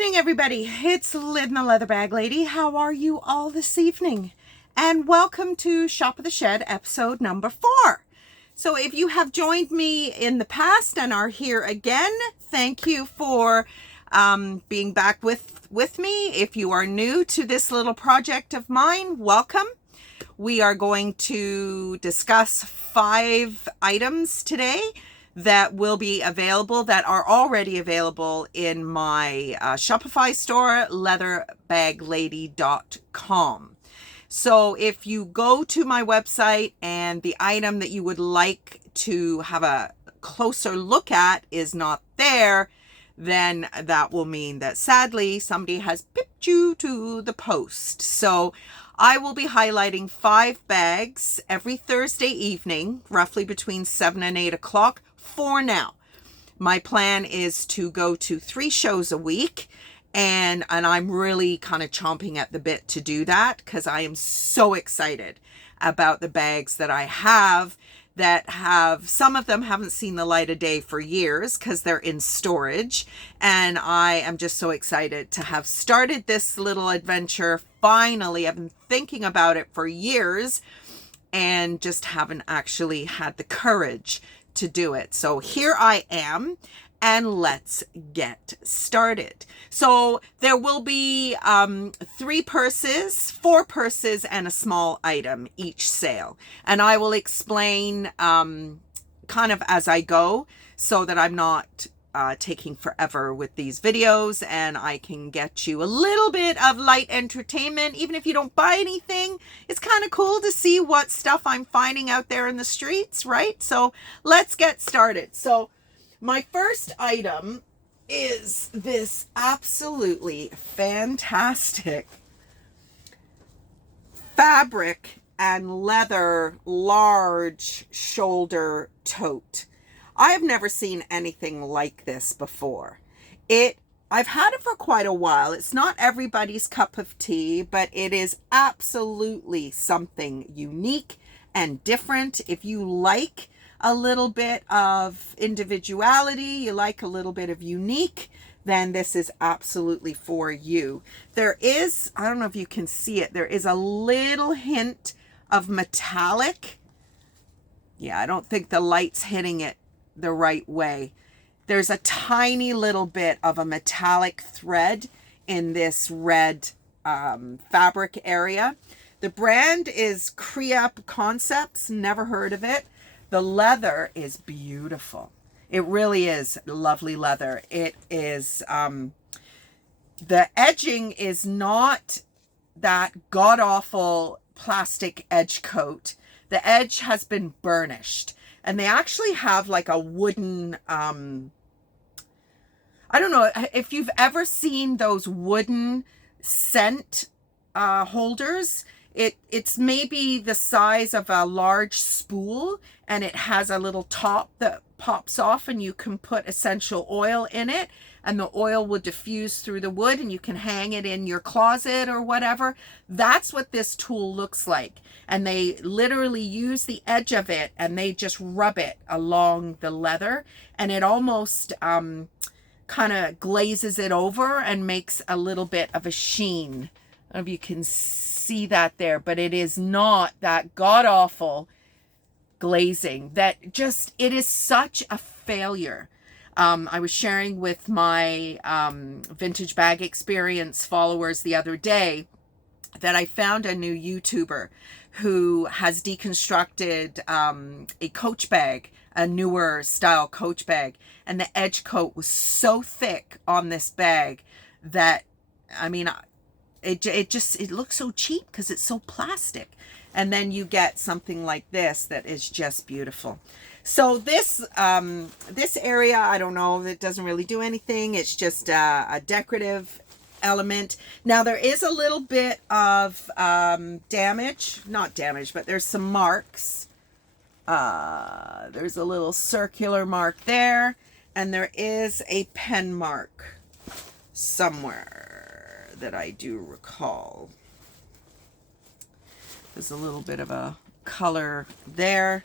evening, everybody. It's Lynn the Leather Bag Lady. How are you all this evening? And welcome to Shop of the Shed, episode number 4. So if you have joined me in the past and are here again, thank you for being back with me. If you are new to this little project of mine, welcome. We are going to discuss 5 items today that will be available, that are already available in my Shopify store, leatherbag-lady.com. So if you go to my website and the item that you would like to have a closer look at is not there, then that will mean that sadly somebody has pipped you to the post. So I will be highlighting 5 bags every Thursday evening, roughly between 7 and 8 o'clock for now. My plan is to go to 3 shows a week, and I'm really kind of chomping at the bit to do that because I am so excited about the bags that I have, some of them haven't seen the light of day for years because they're in storage, and I am just so excited to have started this little adventure. Finally, I've been thinking about it for years and just haven't actually had the courage to do it. So here I am, and let's get started. So there will be 3 purses, 4 purses, and a small item each sale. And I will explain kind of as I go so that I'm not taking forever with these videos, and I can get you a little bit of light entertainment. Even if you don't buy anything, it's kind of cool to see what stuff I'm finding out there in the streets, right? So let's get started. So my first item is this absolutely fantastic fabric and leather large shoulder tote. I have never seen anything like this before. I've had it for quite a while. It's not everybody's cup of tea, but it is absolutely something unique and different. If you like a little bit of individuality, you like a little bit of unique, then this is absolutely for you. There is, I don't know if you can see it, there is a little hint of metallic. Yeah, I don't think the light's hitting it the right way. There's a tiny little bit of a metallic thread in this red fabric area. The brand is Creap Concepts. Never heard of it. The leather is beautiful. It really is lovely leather. It is, the edging is not that god-awful plastic edge coat. The edge has been burnished. And they actually have like a wooden, I don't know if you've ever seen those wooden scent holders. It's maybe the size of a large spool, and it has a little top that pops off, and you can put essential oil in it, and the oil will diffuse through the wood, and you can hang it in your closet or whatever. That's what this tool looks like. And they literally use the edge of it and they just rub it along the leather, and it almost kind of glazes it over and makes a little bit of a sheen. I don't know if you can see that there, but it is not that god-awful glazing that just, it is such a failure. I was sharing with my vintage bag experience followers the other day that I found a new YouTuber who has deconstructed a Coach bag, a newer style Coach bag, and the edge coat was so thick on this bag that, I mean, it looks so cheap because it's so plastic. And then you get something like this that is just beautiful. So this area, I don't know, it doesn't really do anything. It's just a decorative element. Now there is a little bit of damage, not damage, but there's some marks. There's a little circular mark there, and there is a pen mark somewhere that I do recall. There's a little bit of a color there.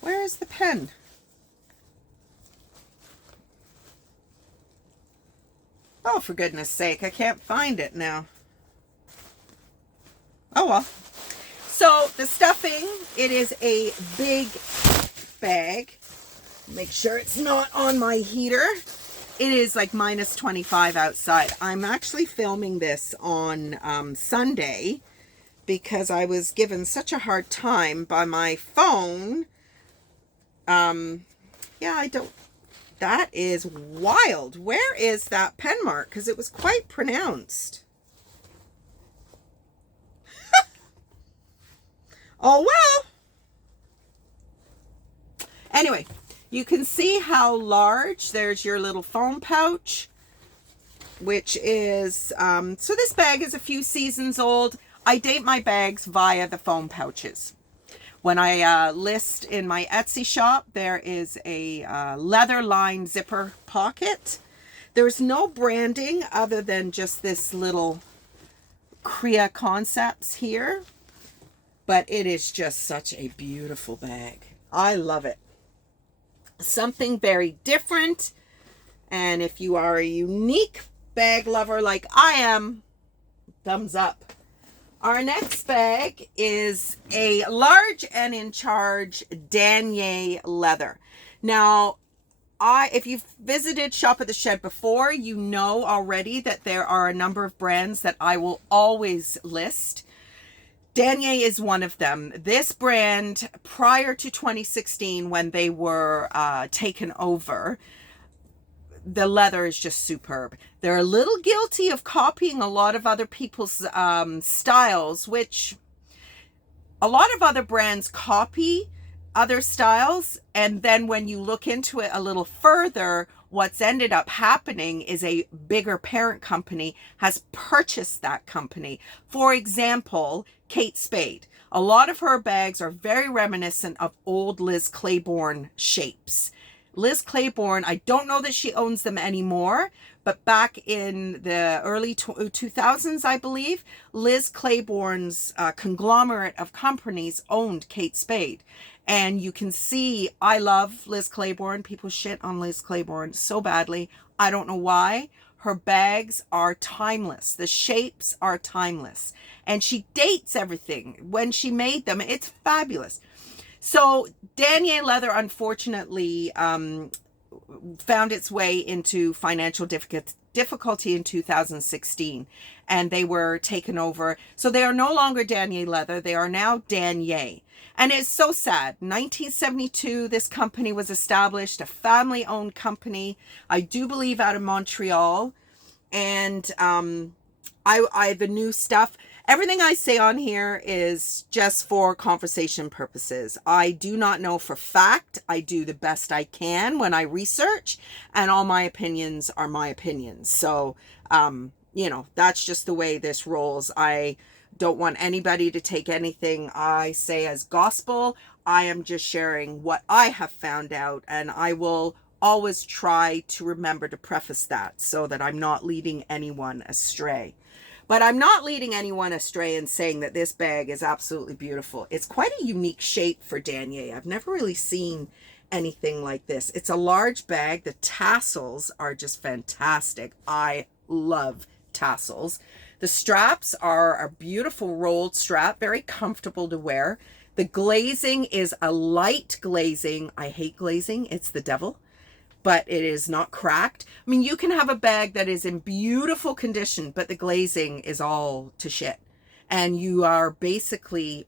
Where is the pen? Oh, for goodness sake, I can't find it now. Oh well. So the stuffing, it is a big bag. Make sure it's not on my heater. It is like minus 25 outside. I'm actually filming this on Sunday because I was given such a hard time by my phone. Yeah, I don't, that is wild. Where is that pen mark? Because it was quite pronounced. Oh, well. Anyway, you can see how large. There's your little foam pouch, which is, so this bag is a few seasons old. I date my bags via the foam pouches. When I list in my Etsy shop, there is a leather lined zipper pocket. There's no branding other than just this little Kriya Concepts here. But it is just such a beautiful bag. I love it. Something very different. And if you are a unique bag lover like I am, thumbs up. Our next bag is a large and in charge Denier leather. Now, if you've visited Shop at the Shed before, you know already that there are a number of brands that I will always list. Denier is one of them. This brand, prior to 2016, when they were taken over, the leather is just superb. They're a little guilty of copying a lot of other people's styles, which a lot of other brands copy other styles. And then when you look into it a little further, what's ended up happening is a bigger parent company has purchased that company. For example, Kate Spade. A lot of her bags are very reminiscent of old Liz Claiborne shapes. Liz Claiborne, I don't know that she owns them anymore, but back in the early 2000s, I believe, Liz Claiborne's conglomerate of companies owned Kate Spade. And you can see, I love Liz Claiborne. People shit on Liz Claiborne so badly. I don't know why. Her bags are timeless. The shapes are timeless. And she dates everything. When she made them, it's fabulous. So Denier leather, unfortunately, found its way into financial difficulty in 2016, and they were taken over. So they are no longer Denier leather. They are now Denier. And it's so sad. 1972, this company was established, a family-owned company, I do believe out of Montreal. And the new stuff, everything I say on here is just for conversation purposes. I do not know for fact. I do the best I can when I research, and all my opinions are my opinions. So, that's just the way this rolls. I don't want anybody to take anything I say as gospel. I am just sharing what I have found out, and I will always try to remember to preface that so that I'm not leading anyone astray. But I'm not leading anyone astray in saying that this bag is absolutely beautiful. It's quite a unique shape for Denier. I've never really seen anything like this. It's a large bag. The tassels are just fantastic. I love tassels. The straps are a beautiful rolled strap, very comfortable to wear. The glazing is a light glazing. I hate glazing. It's the devil. But it is not cracked. I mean, you can have a bag that is in beautiful condition, but the glazing is all to shit. And you are basically,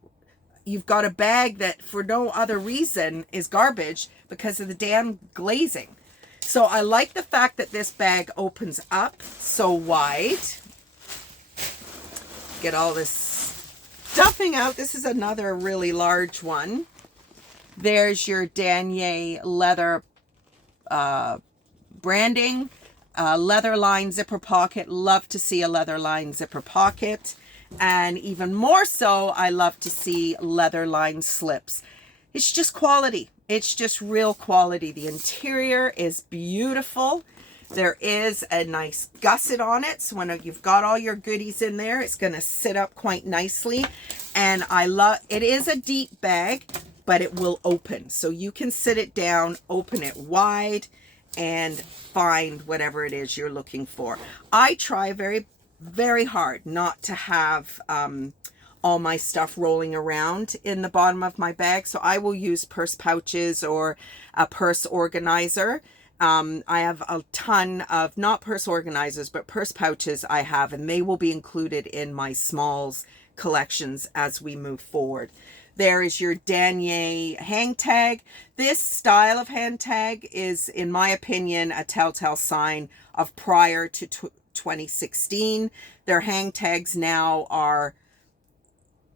you've got a bag that for no other reason is garbage because of the damn glazing. So I like the fact that this bag opens up so wide. Get all this stuffing out. This is another really large one. There's your Denier leather branding, leather line zipper pocket. Love to see a leather line zipper pocket. And even more so, I love to see leather line slips. It's just quality. It's just real quality. The interior is beautiful. There is a nice gusset on it. So when you've got all your goodies in there, it's going to sit up quite nicely. And I love, it is a deep bag, but it will open. So you can sit it down, open it wide, and find whatever it is you're looking for. I try very, very hard not to have all my stuff rolling around in the bottom of my bag. So I will use purse pouches or a purse organizer. I have a ton of, not purse organizers, but purse pouches I have, and they will be included in my smalls collections as we move forward. There is your Denier hang tag. This style of hang tag is, in my opinion, a telltale sign of prior to 2016. Their hang tags now are,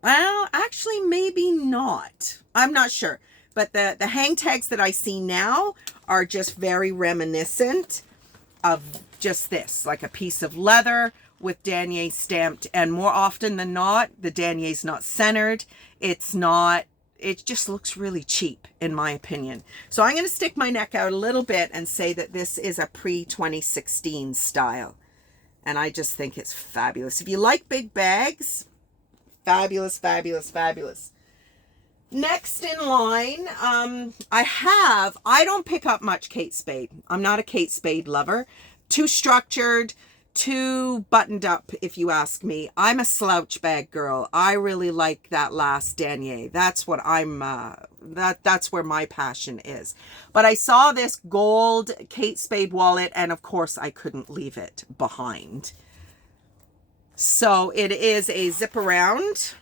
well, actually, maybe not. I'm not sure. But the hang tags that I see now are just very reminiscent of just this, like a piece of leather with Denier stamped. And more often than not, the Denier's not centered. It's not, it just looks really cheap, in my opinion. So I'm going to stick my neck out a little bit and say that this is a pre-2016 style. And I just think it's fabulous. If you like big bags, fabulous, fabulous, fabulous. Next in line, I don't pick up much Kate Spade. I'm not a Kate Spade lover. Too structured, too buttoned up, if you ask me. I'm a slouch bag girl. I really like that last Denier. That's what I'm, that's where my passion is. But I saw this gold Kate Spade wallet, and of course I couldn't leave it behind. So it is a zip around.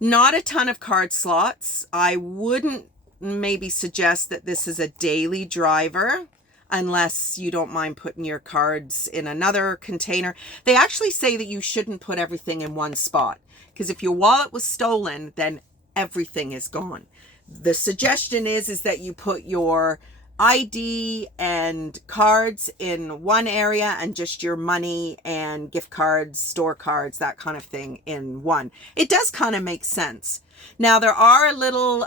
Not a ton of card slots. I wouldn't maybe suggest that this is a daily driver unless you don't mind putting your cards in another container. They actually say that you shouldn't put everything in one spot, because if your wallet was stolen, then everything is gone. The suggestion is that you put your ID and cards in one area and just your money and gift cards, store cards, that kind of thing in one. It does kind of make sense. Now there are a little,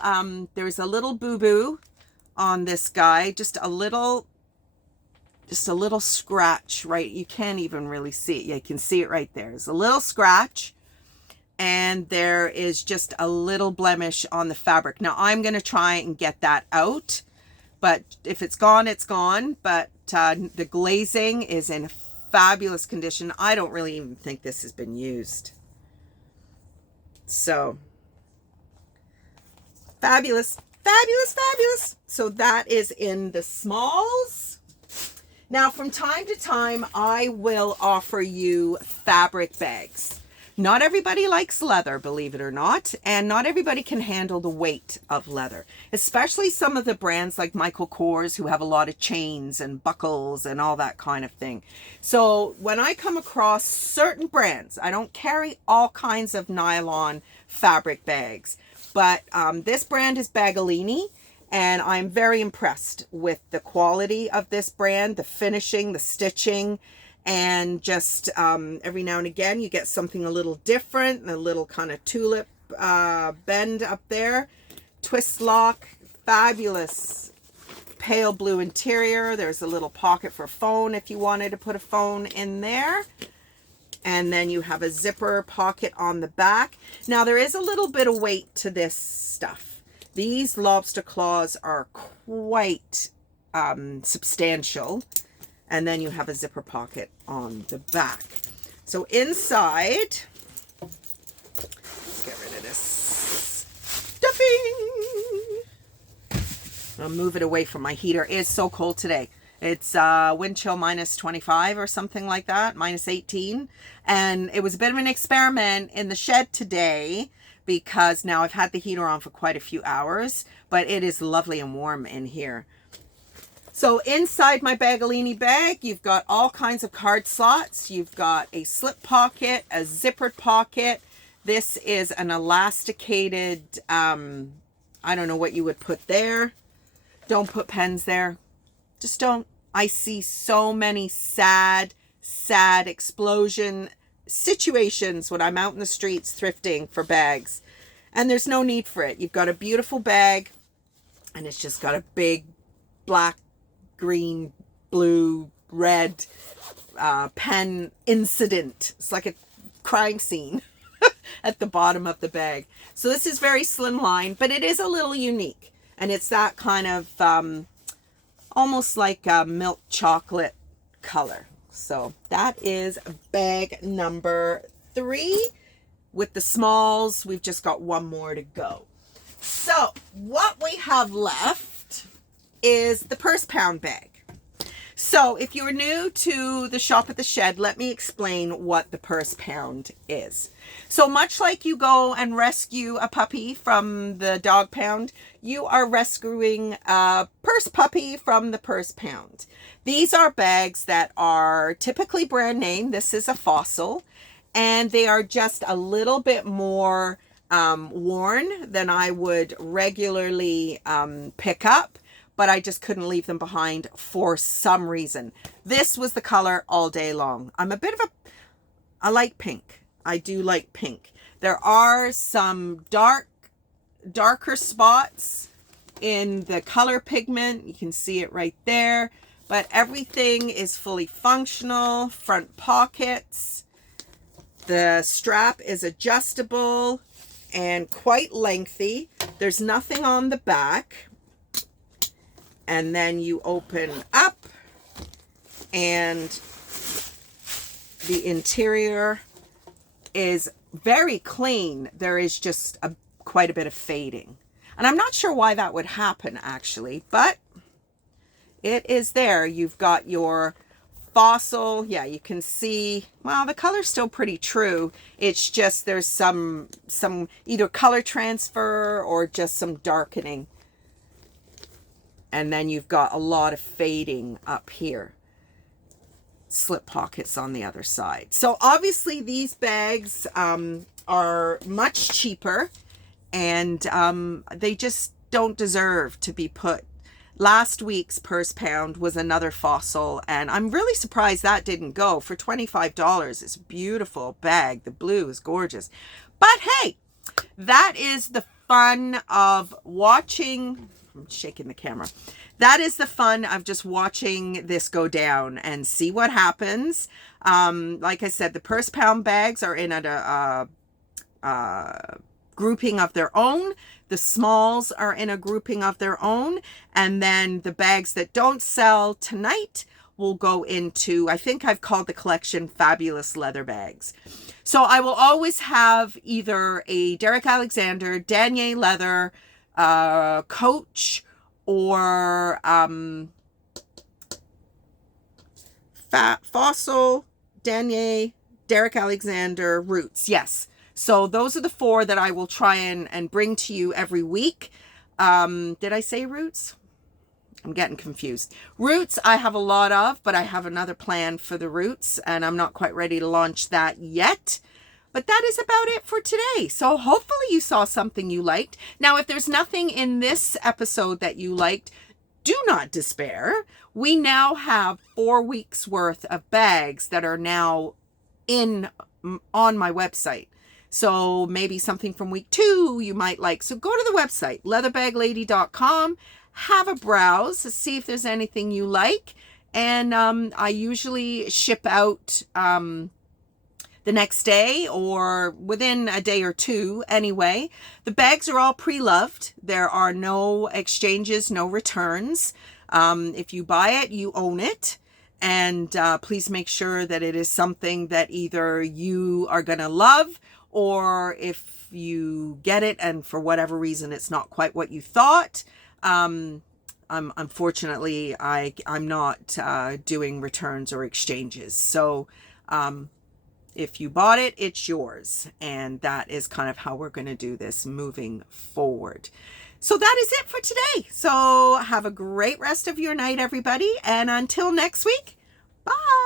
there's a little boo-boo on this guy, just a little scratch, right? You can't even really see it. You can see it right there. There's a little scratch, and there is just a little blemish on the fabric. Now I'm going to try and get that out. But if it's gone, it's gone. But the glazing is in fabulous condition. I don't really even think this has been used. So, fabulous, fabulous, fabulous. So that is in the smalls. Now, from time to time, I will offer you fabric bags. Not everybody likes leather, believe it or not, and not everybody can handle the weight of leather, especially some of the brands like Michael Kors, who have a lot of chains and buckles and all that kind of thing. So when I come across certain brands, I don't carry all kinds of nylon fabric bags, but this brand is Bagolini, and I'm very impressed with the quality of this brand, the finishing, the stitching. And just every now and again, you get something a little different, a little kind of tulip bend up there. Twist lock, fabulous pale blue interior. There's a little pocket for a phone if you wanted to put a phone in there. And then you have a zipper pocket on the back. Now there is a little bit of weight to this stuff. These lobster claws are quite substantial. And then you have a zipper pocket on the back. So inside, let's get rid of this stuffing. I'll move it away from my heater. It's so cold today. It's wind chill minus 25 or something like that, minus 18. And it was a bit of an experiment in the shed today, because now I've had the heater on for quite a few hours, but it is lovely and warm in here. So inside my Bagolini bag, you've got all kinds of card slots. You've got a slip pocket, a zippered pocket. This is an elasticated, I don't know what you would put there. Don't put pens there. Just don't. I see so many sad explosion situations when I'm out in the streets thrifting for bags. And there's no need for it. You've got a beautiful bag, and it's just got a big black, green, blue, red pen incident. It's like a crime scene at the bottom of the bag. So this is very slimline, but it is a little unique. And it's that kind of almost like a milk chocolate color. So that is bag number 3. With the smalls, we've just got one more to go. So what we have left is the purse pound bag. So if you're new to the Shop at the Shed, let me explain what the purse pound is. So much like you go and rescue a puppy from the dog pound, you are rescuing a purse puppy from the purse pound. These are bags that are typically brand name. This is a Fossil, and they are just a little bit more worn than I would regularly pick up. But I just couldn't leave them behind for some reason. This was the color all day long. I like pink. I do like pink. There are some darker spots in the color pigment. You can see it right there. But everything is fully functional. Front pockets. The strap is adjustable and quite lengthy. There's nothing on the back. And then you open up and the interior is very clean. There is just quite a bit of fading. And I'm not sure why that would happen actually, but it is there. You've got your Fossil. Yeah, you can see, well, the color's still pretty true. It's just there's some either color transfer or just some darkening. And then you've got a lot of fading up here. Slip pockets on the other side. So obviously these bags are much cheaper, and they just don't deserve to be put. Last week's purse pound was another Fossil, and I'm really surprised that didn't go for $25. It's a beautiful bag. The blue is gorgeous. But hey, that is the fun of watching. I'm shaking the camera. That is the fun of just watching this go down and see what happens. Like I said, the purse pound bags are in a grouping of their own. The smalls are in a grouping of their own. And then the bags that don't sell tonight will go into, I think I've called the collection Fabulous Leather Bags. So I will always have either a Derek Alexander, Denier Leather, Coach, or Fossil, Denier, Derek Alexander, Roots. Yes. So those are the 4 that I will try and bring to you every week. Did I say Roots? I'm getting confused. Roots I have a lot of, but I have another plan for the Roots, and I'm not quite ready to launch that yet. But that is about it for today. So hopefully you saw something you liked. Now, if there's nothing in this episode that you liked, do not despair. We now have 4 weeks worth of bags that are now on my website. So maybe something from week 2 you might like. So go to the website, leatherbag-lady.com, have a browse, see if there's anything you like. And I usually ship out the next day or within a day or 2 anyway. The bags are all pre-loved. There are no exchanges, no returns. If you buy it, you own it. And please make sure that it is something that either you are going to love, or if you get it and for whatever reason it's not quite what you thought, unfortunately I'm not doing returns or exchanges. So if you bought it, it's yours. And that is kind of how we're going to do this moving forward. So that is it for today. So have a great rest of your night, everybody. And until next week, bye.